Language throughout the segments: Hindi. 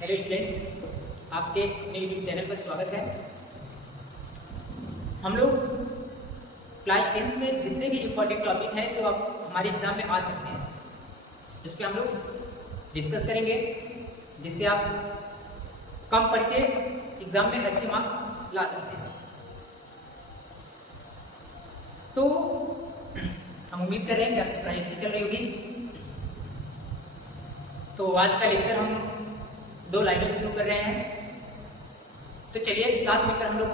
हेलो स्टूडेंट्स, आपके अपने यूट्यूब चैनल पर स्वागत है। हम लोग क्लास 10th में जितने भी इम्पोर्टेंट टॉपिक हैं जो आप हमारे एग्जाम में आ सकते हैं उस पर हम लोग डिस्कस करेंगे, जिससे आप कम पढ़ के एग्जाम में अच्छे मार्क्स ला सकते हैं। तो हम उम्मीद कर रहे हैं कि आपकी पढ़ाई अच्छी चल रही होगी। तो आज का लेक्चर हम 2 लाइनों से शुरू कर रहे हैं। तो चलिए साथ मिलकर हम लोग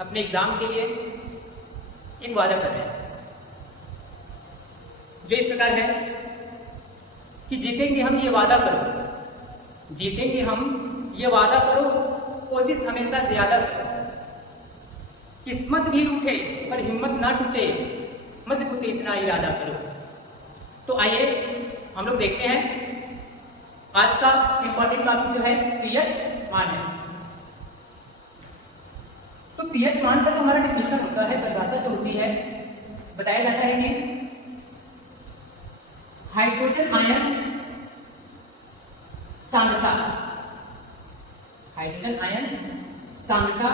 अपने एग्जाम के लिए एक वादा कर रहे हैं जो इस प्रकार है कि जीतेंगे हम, ये वादा करो। जीतेंगे हम, ये वादा करो। कोशिश हमेशा ज्यादा करो। किस्मत भी रूठे पर हिम्मत ना टूटे, मजबूत इतना इरादा करो। तो आइए हम लोग देखते हैं आज का इंपॉर्टेंट टॉपिक जो है पीएच मान है। तो पीएच मान का जो हमारा डेफिनेशन होता है, परिभाषा जो होती है, बताया जाता है कि हाइड्रोजन आयन सांद्रता, हाइड्रोजन आयन सांद्रता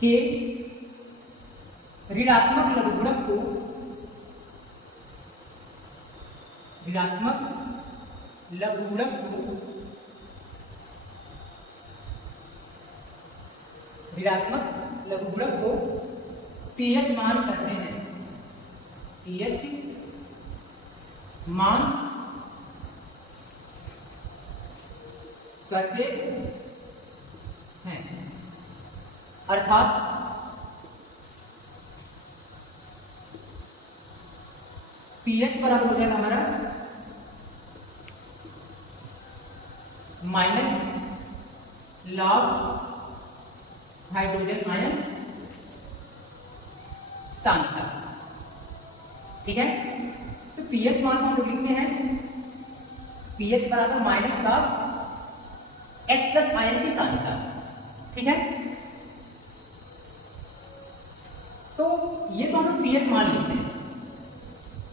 के ऋणात्मक लघुगुणक को, ऋणात्मक लघुगुणक को, ऋणात्मक लघुगुणक को पीएच मान कहते हैं। पीएच मान कहते हैं। अर्थात पीएच बराबर हो जाएगा हमारा माइनस लॉग हाइड्रोजन आयन सांद्रता। ठीक है, तो पीएच मान को हम लोग लिखते हैं पीएच बराबर minus log H plus ion की सांद्रता। ठीक है, तो ये तो हम लोग पीएच मान लिखते हैं।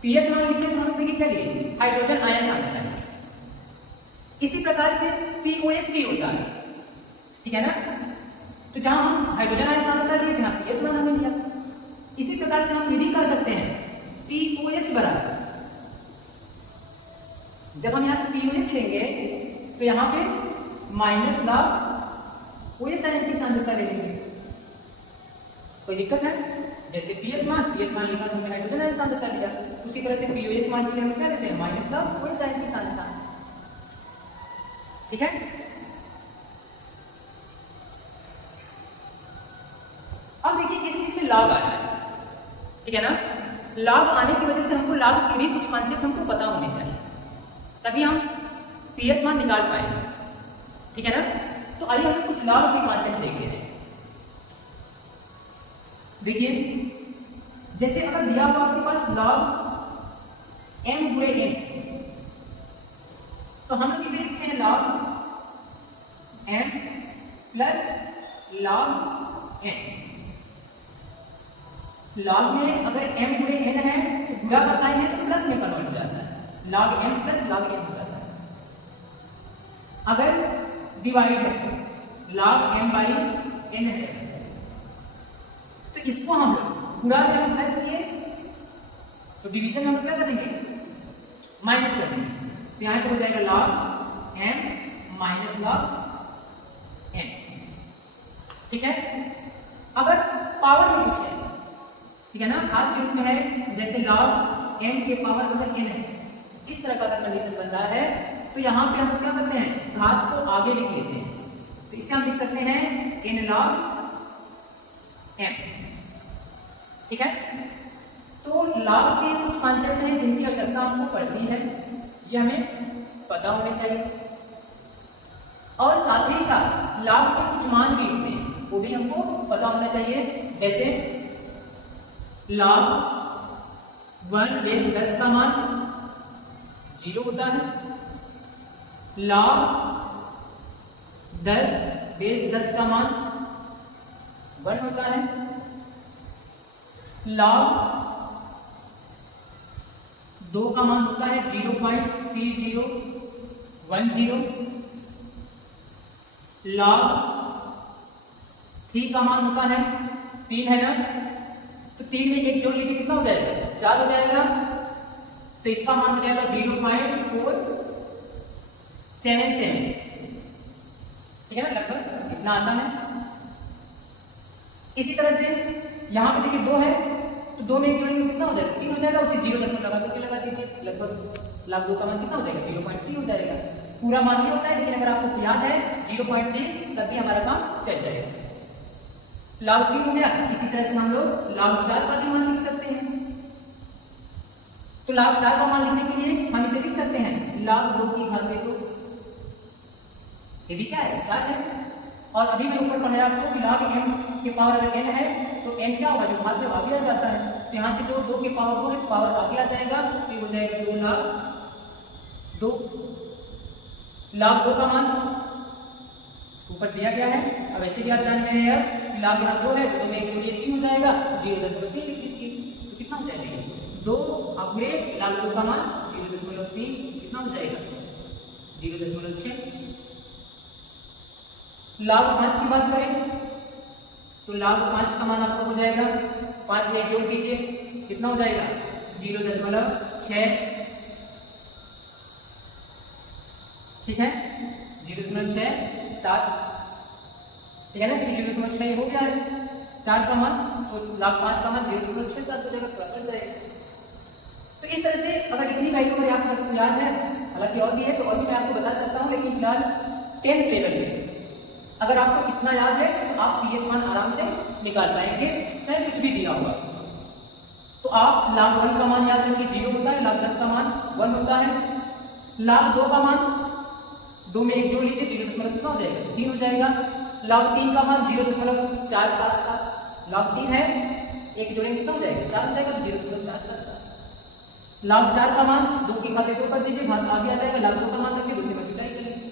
पीएच मान लिखते हैं तो हम लोग देखिए क्या लिए, हाइड्रोजन आयन सांद्रता। इसी प्रकार से पीओएच भी होता है। ठीक है ना, तो जहां हम हाइड्रोजन आयन सांद्रता लिए थे, पीएच मान हमने लिया। इसी प्रकार से हम ये भी कह सकते हैं पीओएच बराबर, जब हम यहाँ पीओएच लेंगे तो यहाँ पे माइनस लॉग ओएच आयन की सांद्रता ले लेंगे। कोई दिक्कत है? जैसे पीएच मान लिखा तो हमने हाइड्रोजन आयन सांद्रता लिया, उसी तरह से पीओएच मान के लिए हम क्या लेते हैं, माइनस लॉग ओएच आयन की सांद्रता। ठीक है, अब देखिए इस चीज में लॉग आया है। ठीक है ना, लॉग आने की वजह से हमको लॉग के भी कुछ कॉन्सेप्ट हमको पता होने चाहिए, तभी हम पीएच मान निकाल पाएंगे। ठीक है ना, तो आइए हम कुछ लॉग के कॉन्सेप्ट देख लेते हैं। देखिए, जैसे अगर दिया हुआ आपके पास लॉग m गुणे n, तो हम लोग इसे लिखते हैं log m plus log n। Log में अगर m गुणे n है तो गुणा का साइन है तो प्लस में कन्वर्ट हो जाता है, log m plus log n हो जाता है। अगर डिवाइड है, लॉग m बाई n है, तो इसको हम गुणा में हम प्लस किए तो डिवीजन में हम क्या कर देंगे, माइनस कर देंगे। तो यहाँ पे हो जाएगा log m minus log n। ठीक है, अगर पावर में कुछ है, ठीक है ना, घात के रूप में है, जैसे लॉग m के पावर अगर n है, इस तरह का अगर कंडीशन बन रहा है, तो यहाँ पे हम लोग क्या करते हैं, घात को आगे लिख लेते हैं। तो इसे हम लिख सकते हैं n log m। ठीक है, तो लॉग के कुछ कॉन्सेप्ट हैं जिनकी आवश्यकता हमको पड़ती है, ये हमें पता होने चाहिए। और साथ ही साथ लॉग के कुछ मान भी होते हैं, वो भी हमको पता होना चाहिए। जैसे log 1 बेस 10 का मान 0 होता है, log 10 बेस 10 का मान 1 होता है, log 2 का मान होता है 0.3010, log 3 का मान होता है 3 है ना, तो 3 में 1 जोड़ लीजिए कितना हो जाएगा 4 हो जाएगा, तो इसका मान हो जाएगा 0.477, ठीक है ना, लगभग इतना आता है। इसी तरह से यहां पे देखिए 2 है, तो 2 में 1 जोड़ेंगे कितना हो जाएगा 3 हो जाएगा, उसे 0 दशमलव लगा करके लगा दीजिए, लगभग log 2 का मान कितना हो जाएगा 0.3 हो जाएगा। पूरा मान नहीं होता है, लेकिन अगर आपको याद है 0.3 तब भी हमारा काम चल जाएगा। log 3 हो गया। इसी तरह से हम लोग log 4 का भी मान लिख सकते हैं। तो log 4 का मान लिखने के लिए हम इसे लिख सकते हैं log 2 की घात 2, ये भी क्या है 4 है। और अभी मैं ऊपर पढ़ाया आपको कि log m के पावर अगर n है तो n क्या होगा जो घात में आगे आ जाता है, तो यहाँ से जो 2 के पावर 2 है पावर आगे आ जाएगा, तो ये हो जाएगा 2 log 2। log 2 का मान ऊपर दिया गया है। अब ऐसे भी आप जान गए हैं अब कि log यहाँ 2 है तो 2 में 1 जोड़िए 3 हो जाएगा, 0.3 लिख दीजिए, तो कितना हो जाएगा 2 अपने log 2 का मान 0.3 कितना हो जाएगा 0.6। log 5 की बात करें तो log 5 का मान आपको हो जाएगा 5 में 1 जोड़ दीजिए कितना हो जाएगा 0.6, ठीक है 0.67, ठीक है ना, 0.6 हो गया है 4 का मान, तो log 5 का मान 0.67 हो जाएगा, बराबर जाएगा। तो इस तरह से अगर इतनी वैल्यू अगर आपको याद है, हालांकि और भी है तो और भी मैं आपको बता सकता हूं, लेकिन फिलहाल 10th लेवल में अगर आपको इतना याद है तो आप pH मान आराम से निकाल पाएंगे, चाहे कुछ भी दिया होगा। तो आप log 1 का मान याद रखिए 0 होता है, log 10 का मान 1 होता है, log 2 का मान 2 में 1 जोड़ लीजिए 0 कितना हो जाएगा 3 हो जाएगा, log 3 का मान 0.477, log 3 है 1 जोड़ेंगे कितना हो जाएगा 4 हो जाएगा, 0.477। log 4 का मान 2 की घात 2 कर दीजिए, घात आगे आ जाएगा, log 2 का मान रखिए 2 से मल्टीप्लाई कर लीजिए।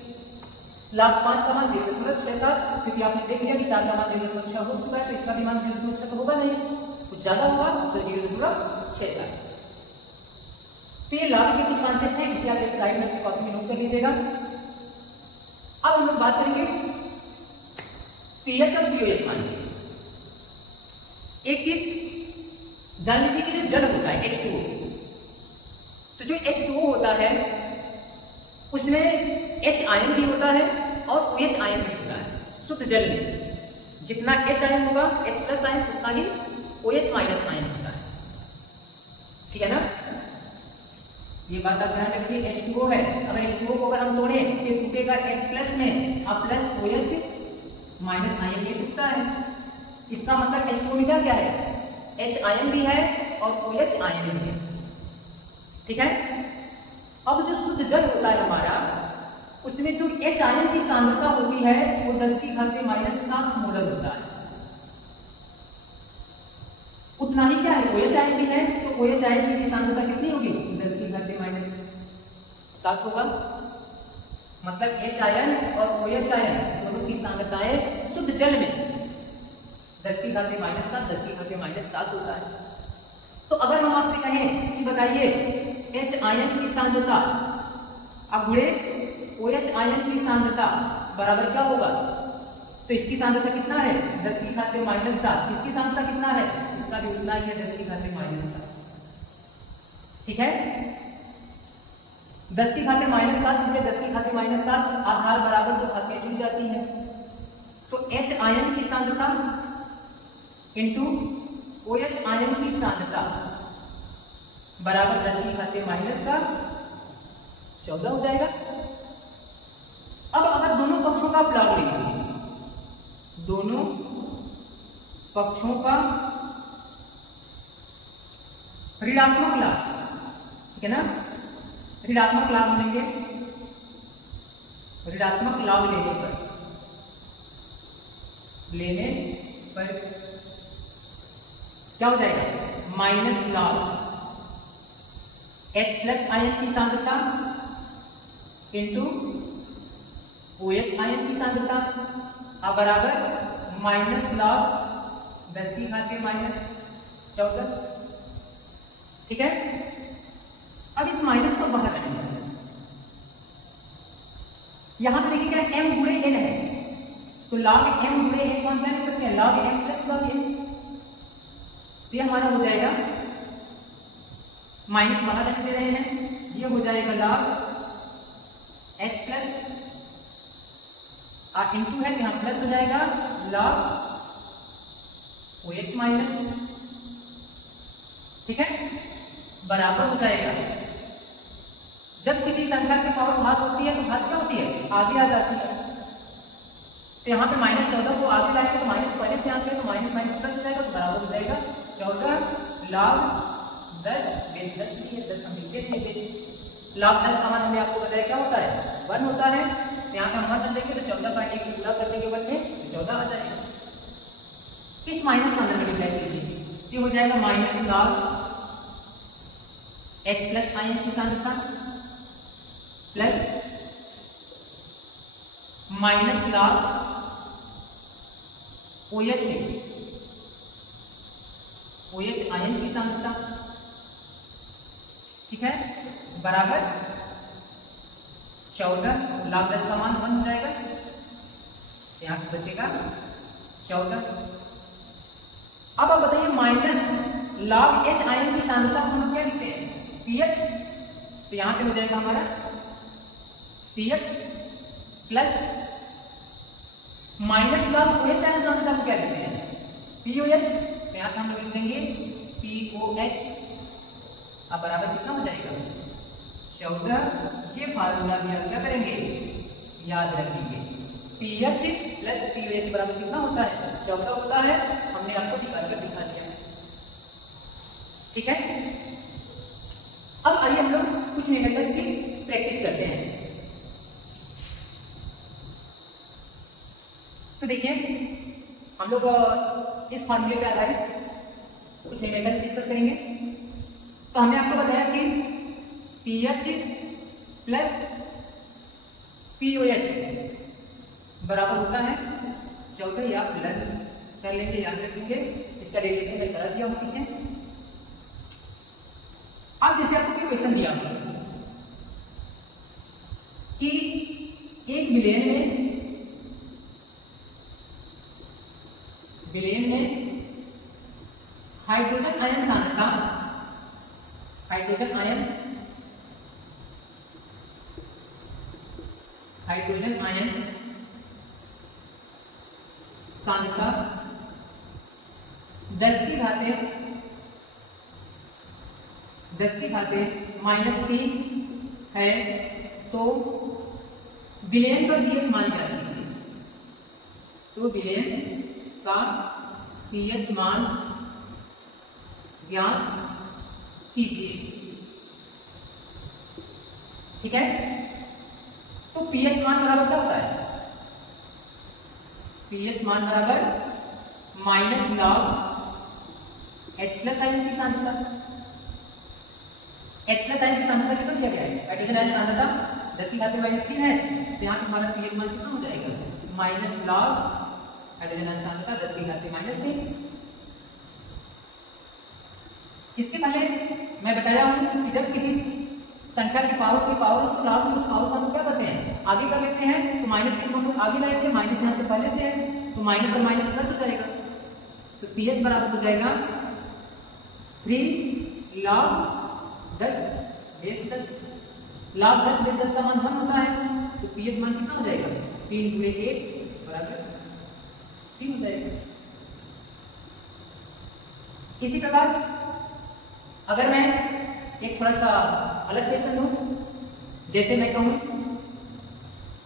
log 5 का मान 0.67, क्योंकि आपने देख लिया कि 4 का मान 0.6 हो चुका है, तो इसका भी मान 0.6 तो होगा नहीं, कुछ ज्यादा होगा तो 0.67। तो ये log के कुछ कॉन्सेप्ट हैं, इसे आप एक साइड में अपनी कॉपी में नोट कर लीजिएगा। अब हम लोग बात करेंगे pH और pOH मान की। एक चीज जान लीजिए कि जो जल होता है H2O, तो जो H2O होता है उसमें H आयन भी होता है और OH आयन भी होता है। शुद्ध जल में जितना H आयन होगा H प्लस आयन उतना ही OH माइनस आयन होता है, ठीक है ना। ये बात आप ध्यान रखिए, H2O है, अगर H2O को अगर हम तोड़े तो टूटेगा H प्लस में, अब प्लस OH माइनस आयन ये टूटता है। इसका मतलब H2O में क्या है H आयन भी है और OH आयन भी है, ठीक है। अब जो शुद्ध जल होता है हमारा उसमें जो H आयन की सांद्रता होती है वो 10 की घात -7 मोलर होता है। उतना ही क्या है OH आयन भी है, तो OH आयन की सांद्रता कितनी होगी 10 की घात -7 होगा। मतलब H आयन और OH आयन दोनों की सांद्रताएं शुद्ध जल में 10 की घात -7 10 की घात -7 होता है। तो अगर हम आपसे कहें कि बताइए H आयन की सांद्रता अब गुणे OH आयन की सांद्रता बराबर क्या होगा, तो इसकी सांद्रता कितना है 10 की घात -7, इसकी सांद्रता कितना है इसका भी उतना ही है 10 की घात -7, ठीक है। 10 की घात -7 गुणे 10 की घात -7 आधार बराबर तो घातें जुड़ जाती है, तो H आयन की सांद्रता इंटू OH आयन की सांद्रता बराबर 10 की घात -14 हो जाएगा। अब अगर दोनों पक्षों का प्लॉट ले लीजिए, दोनों पक्षों का ऋणात्मक लाभ, ठीक है ना, ऋणात्मक लाभ लेंगे, ऋणात्मक लाभ लेने पर क्या हो जाएगा माइनस लाभ H प्लस आयन की सांद्रता इंटू OH आयन की सांद्रता बराबर माइनस लॉग 10 की घात -14, ठीक है। अब इस माइनस को बाहर करेंगे, यहां पे देखिए क्या m गुणे n है, तो log m गुणे n को हम क्या लिख सकते हैं, log m plus log n। ये हमारा हो जाएगा, माइनस बाहर रख दे रहे हैं, ये हो जाएगा log h प्लस इंटू है यहाँ प्लस हो जाएगा log OH माइनस, ठीक है, बराबर हो जाएगा। जब किसी संख्या की पावर घात होती है तो घात क्या होती है, आगे आ जाती है। तो यहाँ पे -14 को आगे लाएंगे तो माइनस पहले से आगे, तो माइनस माइनस प्लस हो जाएगा, तो बराबर हो जाएगा 14 log 10 बेस 10 लिए 10 हम लिख देते हैं। log 10 का मान हमने आपको बताया क्या होता है, 1 होता है। तो यहाँ पे हम 1 देंगे तो 14 का 1 पूरा करने के बाद में 14 आ जाएगा। इस माइनस का अंदर मल्टीप्लाई कीजिए, ये हो जाएगा minus log h plus i की सांद्रता plus minus log OH ion की सांद्रता, ठीक है, बराबर 14 log 10 का मान 1 हो जाएगा, यहाँ पे बचेगा 14। अब आप बताइए माइनस log H आयन की सांद्रता हम क्या लिखते हैं, pH, तो यहाँ पे हो जाएगा हमारा pH plus minus log OH ion सांद्रता को क्या लिखते हैं, POH, तो यहाँ पे हम लोग लिख देंगे POH। अब बराबर कितना हो जाएगा 14। ये फार्मूला भी आप क्या करेंगे, याद रखेंगे, pH प्लस POH बराबर कितना होता है, 14 होता है। हमने आपको निकाल कर दिखा दिया, ठीक है। अब आइए हम लोग कुछ न्यूमेरिकल्स की प्रैक्टिस करते हैं। तो देखिए हम लोग इस फॉर्मूले पे आधारित कुछ न्यूमेरिकल्स डिस्कस करेंगे। तो हमने आपको बताया कि pH प्लस POH बराबर होता है 14, या आप लर्न कर लेंगे, याद रखेंगे, इसका डेरिवेशन मैं करा दिया हूं पीछे। अब जैसे आपको कोई क्वेश्चन दिया कि एक विलेन में हाइड्रोजन आयन सांद्रता, हाइड्रोजन आयन 10 की घाते -3 है, तो विलेन का pH मान ज्ञात कीजिए। तो विलेन का pH मान ज्ञात कीजिए, ठीक है। तो pH मान बराबर क्या होता है, pH मान बराबर minus log H plus ion की सांद्रता। H प्लस आयन की सांद्रता कितना दिया गया है, हाइड्रोजन आयन सांद्रता 10 की घात में -3 है, तो यहाँ पे हमारा pH मान कितना हो जाएगा, माइनस log हाइड्रोजन आयन सांद्रता 10 की घात में -3। इसके पहले मैं बताया हूं कि जब किसी संख्या की पावर तो log में उस पावर को हम क्या करते हैं, आगे कर लेते हैं। तो -3 को हम लोग आगे लाएंगे, माइनस यहाँ से पहले से है, तो माइनस और माइनस प्लस हो जाएगा। तो pH बराबर हो जाएगा 3 log 10 बेस 10। log 10 बेस 10 का मान 1 होता है, तो pH मान कितना हो जाएगा, 3 × 1 बराबर 3 हो जाएगा। इसी प्रकार अगर मैं एक थोड़ा सा अलग क्वेश्चन दूं, जैसे मैं कहूं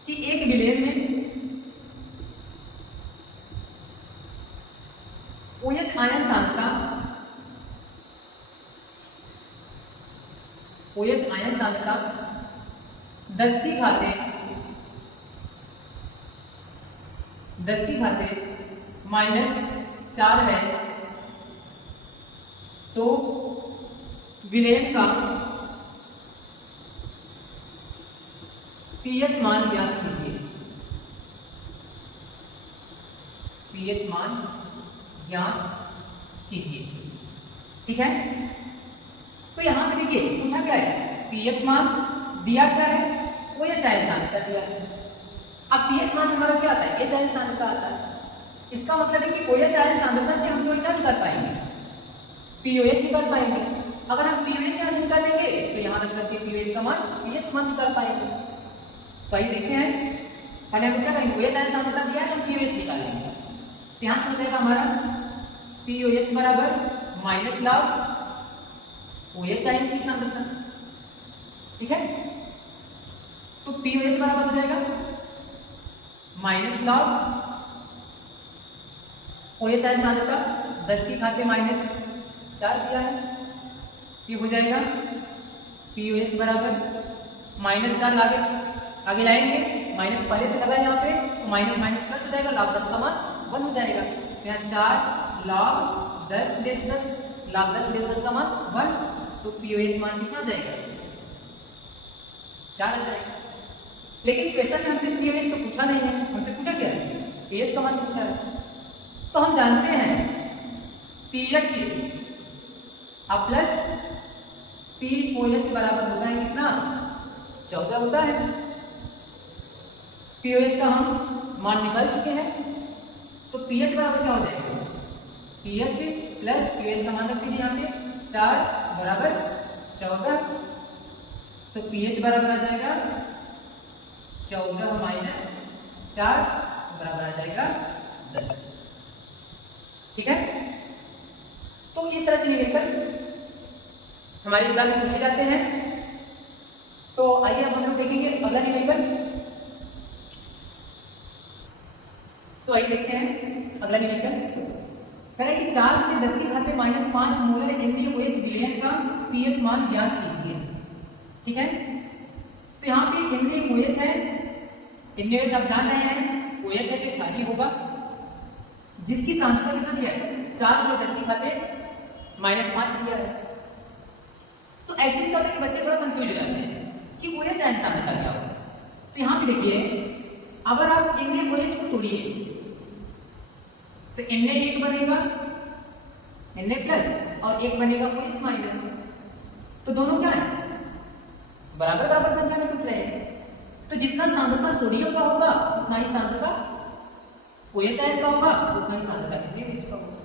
कि एक विलेन में OH आयन सांद्रता 10 की घाते -4 है, तो विलेन का pH मान ज्ञात कीजिए, pH मान ज्ञात कीजिए, ठीक है। तो यहां पे देखिए पूछा क्या है पीएच मान दिया क्या है, OH आयन सांद्रता दिया है। अब पीएच मान हमारा क्या आता है, H आयन सांद्रता आता है। इसका मतलब है कि OH आयन सांद्रता से हम लोग क्या निकाल पाएंगे, POH निकाल पाएंगे। अगर हम POH यहाँ से निकालेंगे तो यहाँ रख करके POH का मान पीएच मान निकाल पाएंगे। तो आइए देखते हैं, पहले हम क्या करेंगे, OH आयन सांद्रता दिया है तो POH निकाल लेंगे। तो यहाँ से हो जाएगा हमारा POH बराबर माइनस लॉग OH आयन की सांद्रता, ठीक है। तो POH बराबर हो जाएगा माइनस लॉग OH आयन सांद्रता 10 की घात -4 दिया है, ये हो जाएगा POH बराबर -4 आगे लाएंगे, माइनस पहले से लगा यहाँ पे तो माइनस माइनस प्लस हो जाएगा, लॉग 10 का मान 1 हो जाएगा। यहाँ 4 लॉग 10 बेस 10, लॉग 10 बेस 10 का मान 1, तो POH मान कितना जाएगा 4 आ जाएगा। लेकिन क्वेश्चन में हमसे POH तो पूछा नहीं है, हमसे पूछा क्या है, pH का मान पूछा है। तो हम जानते हैं pH अब प्लस POH बराबर होता है कितना, 14 होता है। POH का हम मान निकाल चुके हैं, तो pH बराबर क्या हो जाएगा, pH प्लस POH का मान रख दीजिए यहाँ पे 4 बराबर 14, तो pH बराबर आ जाएगा 14 माइनस 4 बराबर आ जाएगा 10, ठीक है। तो इस तरह से न्यूमेरिकल्स हमारे एग्जाम में पूछे जाते हैं। तो आइए अब हम लोग देखेंगे अगला न्यूमेरिकल। तो आइए देखते हैं अगला न्यूमेरिकल, कह रहा है कि 4 के 10 की घात -5 मोलर NaOH विलयन का pH मान ज्ञात कीजिए, ठीक है। तो यहाँ पे NaOH है, NaOH आप जान रहे हैं OH है कि क्षारीय होगा, जिसकी सांद्रता कितना दिया है, 4 के 10 की घात -5 दिया है। तो ऐसे भी होता है कि बच्चे थोड़ा कंफ्यूज हो जाते हैं कि OH आयन सांद्रता क्या होगा। तो यहाँ पे देखिए, अगर आप NaOH को तोड़िए तो Na एक बनेगा Na प्लस और एक बनेगा OH माइनस, तो दोनों क्या है बराबर बराबर संख्या में टूट रहे हैं। तो जितना सांद्रता सोडियम का होगा उतना ही सांद्रता OH आयन का होगा, उतना ही सांद्रता NaOH का होगा,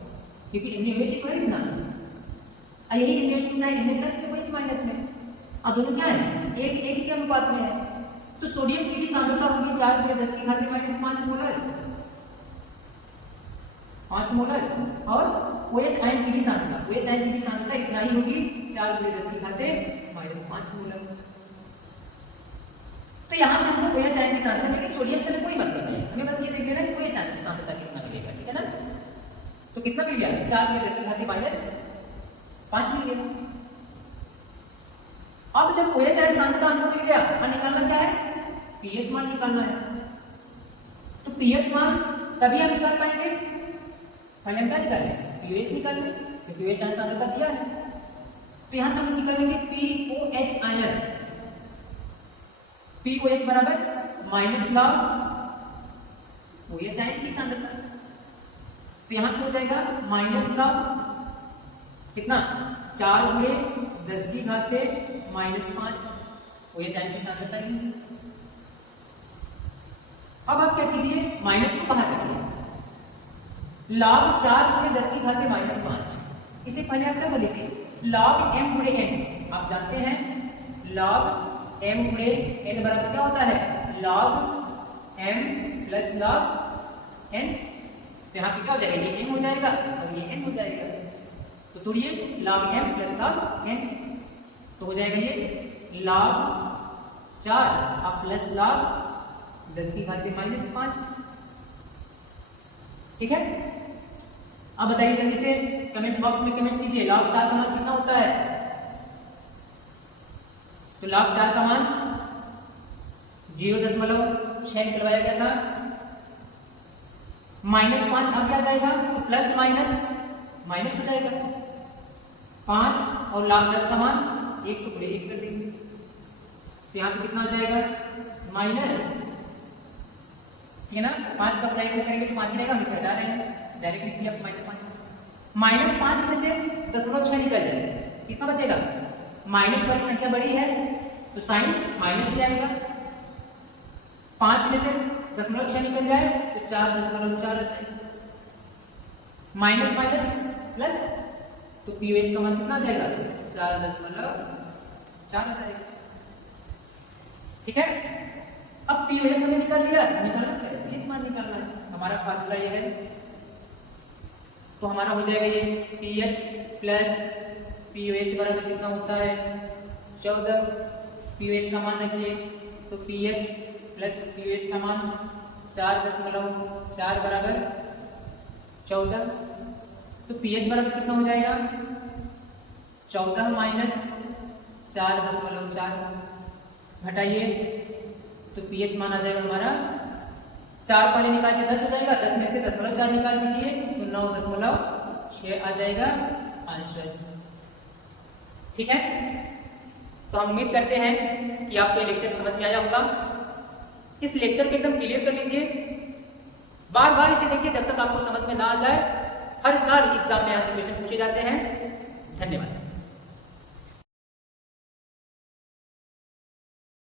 क्योंकि NaOH को है कितना, यही NaOH कितना है, Na प्लस के OH माइनस में, और दोनों क्या है एक के अनुपात में है। तो सोडियम की भी सांद्रता होगी 4 के 10 की घात -5 मोलर, 5 मोलर, और OH आयन की भी सांद्रता इतना ही होगी 4 के 10 की घात -5 मोलर। तो यहां से हमको OH आयन की सांद्रता मिली, सोडियम से कोई मतलब नहीं, हमें बस ये देख लेना कि OH आयन की सांद्रता कितना मिलेगा, ठीक है ना। तो कितना मिल गया, 4 के 10 की घात -5 मिल गया। अब जब OH आयन सांद्रता हमको मिल गया, अब निकालना क्या है, pH मान निकालना है। तो pH मान तभी हम निकाल पाएंगे, पहले हम क्या निकालें, pH निकाल लें, क्योंकि OH आयन सांद्रता दिया है। तो यहां से हम निकालेंगे POH आयन, POH बराबर माइनस लॉग OH आयन की सांद्रता, तो यहां हो जाएगा माइनस लॉग कितना, 4 गुणे 10 की घात -5 OH आयन की सांद्रता है। अब आप क्या कीजिए, माइनस को बाहर रखिए, log 4 गुणे 10 की घात -5, इसे पहले आप क्या कर लीजिए, log m गुणे n, आप जानते हैं log m गुणे n बराबर क्या होता है, log m plus log n। तो यहाँ पे क्या हो जाएगा, ये m हो जाएगा और ये n हो जाएगा, तो तोड़िए log m plus log n, तो हो जाएगा ये log 4 अब प्लस log 10 की घात -5, ठीक है। अब बताइए जल्दी से कमेंट बॉक्स में कमेंट कीजिए, log 4 का मान कितना होता है। तो log 4 का मान 0.6 निकलवाया गया था, -5 आगे आ जाएगा तो प्लस माइनस हो जाएगा 5, और log 10 का मान 1 को 1 कर देंगे, तो यहाँ पे कितना हो जाएगा माइनस, ठीक है ना। 5 का गुणा 1 में करेंगे तो 5 रहेगा, हम इसे हटा रहे हैं, डायरेक्ट लिख दिया -5 में से 0.6 निकल जाएगा, कितना बचेगा, माइनस वाली संख्या बड़ी है तो साइन माइनस ही आएगा। 5 में से 0.6 निकल जाए तो 4.4 आ जाएगा। माइनस माइनस प्लस, तो पीओएच का मान कितना आ जाएगा? 4.4 आ जाएगा। ठीक है, अब पीओएच हमने निकाल लिया, निकालना क्या है? पीएच मान निकालना है। हमारा फार्मूला ये है, तो हमारा हो जाएगा ये पीएच प्लस पीओएच बराबर कितना होता है? 14। पीओएच का मान रखिए, तो पीएच प्लस पीओएच का मान 4.4 बराबर 14। तो पीएच बराबर कितना हो जाएगा? 14 माइनस 4.4 घटाइए, तो पीएच मान आ जाएगा हमारा 4 पहले निकाल के 10 हो जाएगा, 10 में से 0.4 निकाल दीजिए तो 9.6 आ जाएगा आंसर। ठीक है, तो हम उम्मीद करते हैं कि आपको ये लेक्चर समझ में आया होगा। इस लेक्चर को एकदम क्लियर कर लीजिए, बार बार इसे देखिए जब तक आपको समझ में ना आ जाए। हर साल एग्जाम में यहाँ से क्वेश्चन पूछे जाते हैं। धन्यवाद।